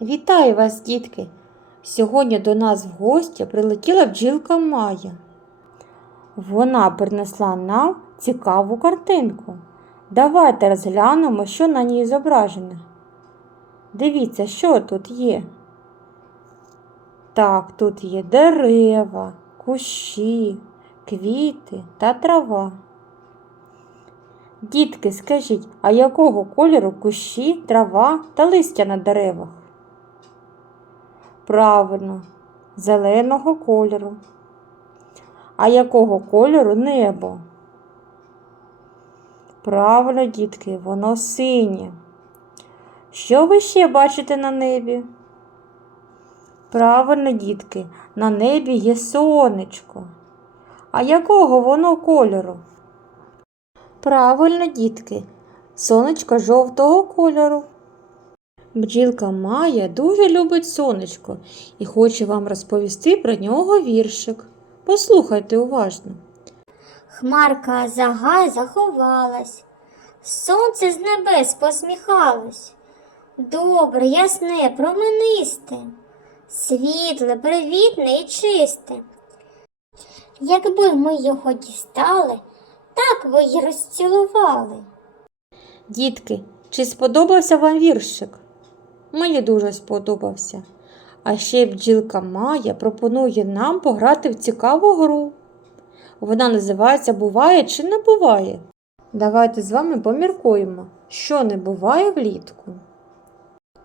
Вітаю вас, дітки! Сьогодні до нас в гості прилетіла бджілка Майя. Вона принесла нам цікаву картинку. Давайте розглянемо, що на ній зображено. Дивіться, що тут є. Так, тут є дерева, кущі, квіти та трава. Дітки, скажіть, а якого кольору кущі, трава та листя на деревах? Правильно, зеленого кольору. А якого кольору небо? Правильно, дітки, воно синє. Що ви ще бачите на небі? Правильно, дітки, на небі є сонечко. А якого воно кольору? Правильно, дітки, сонечко жовтого кольору. Бджілка Майя дуже любить сонечко і хоче вам розповісти про нього віршик. Послухайте уважно. Хмарка зага заховалась, сонце з небес посміхалось. Добре, ясне, променисте, світле, привітне і чисте. Якби ми його дістали, так ви й розцілували. Дітки, чи сподобався вам віршик? Мені дуже сподобався. А ще бджілка Майя пропонує нам пограти в цікаву гру. Вона називається Буває чи не буває. Давайте з вами поміркуємо, що не буває влітку.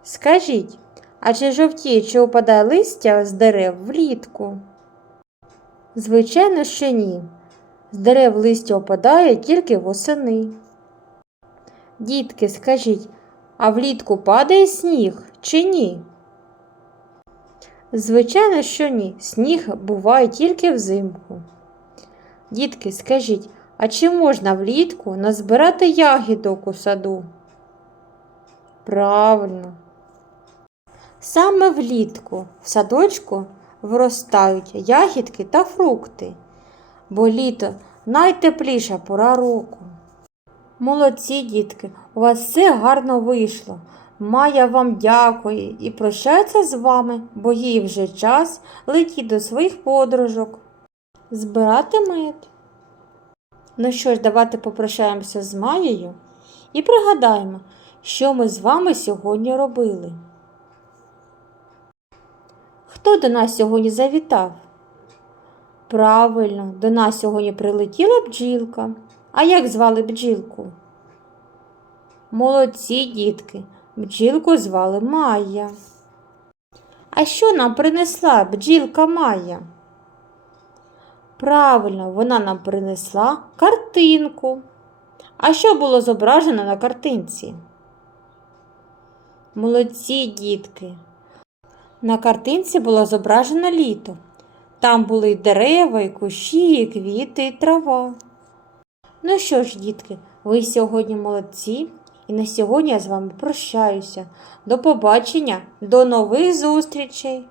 Скажіть, а чи жовтіє, чи опадає листя з дерев влітку? Звичайно, що ні. З дерев листя опадає тільки восени. Дітки, скажіть, а влітку падає сніг чи ні? Звичайно, що ні. Сніг буває тільки взимку. Дітки, скажіть, а чи можна влітку назбирати ягідок у саду? Правильно. Саме влітку в садочку виростають ягідки та фрукти, бо літо найтепліша пора року. Молодці, дітки, у вас все гарно вийшло. Майя вам дякує і прощається з вами, бо їй вже час летіти до своїх подружок. Збирати мед. Ну що ж, давайте попрощаємося з Маєю і пригадаємо, що ми з вами сьогодні робили. Хто до нас сьогодні завітав? Правильно, до нас сьогодні прилетіла бджілка. А як звали бджілку? Молодці дітки, бджілку звали Майя. А що нам принесла бджілка Майя? Правильно, вона нам принесла картинку. А що було зображено на картинці? Молодці дітки. На картинці було зображено літо. Там були дерева, і кущі, і квіти, і трава. Ну що ж, дітки, ви сьогодні молодці, і на сьогодні я з вами прощаюся. До побачення, до нових зустрічей!